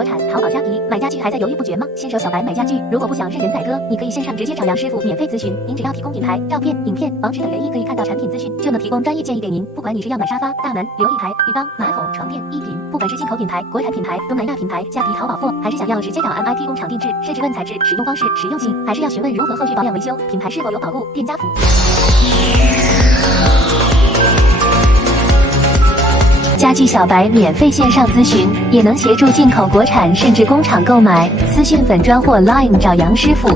国产，淘宝虾皮。买家具还在犹豫不决吗？新手小白买家具，如果不想任人宰割，你可以线上直接找杨师傅免费咨询。您只要提供品牌、照片、影片、网址等人一可以看到产品资讯，就能提供专业建议给您。不管你是要买沙发、大门、琉璃台、浴缸、马桶、床垫、一品，不管是进口品牌、国产品牌、东南亚品牌、虾皮、淘宝货，还是想要直接找 MIP 工厂定制，甚至问材质、使用方式、实用性，还是要询问如何后续保养维修，品牌是否有保固，店家服务。家具小白免费线上咨询，也能协助进口国产甚至工厂购买。私讯粉专或 Line 找杨师傅。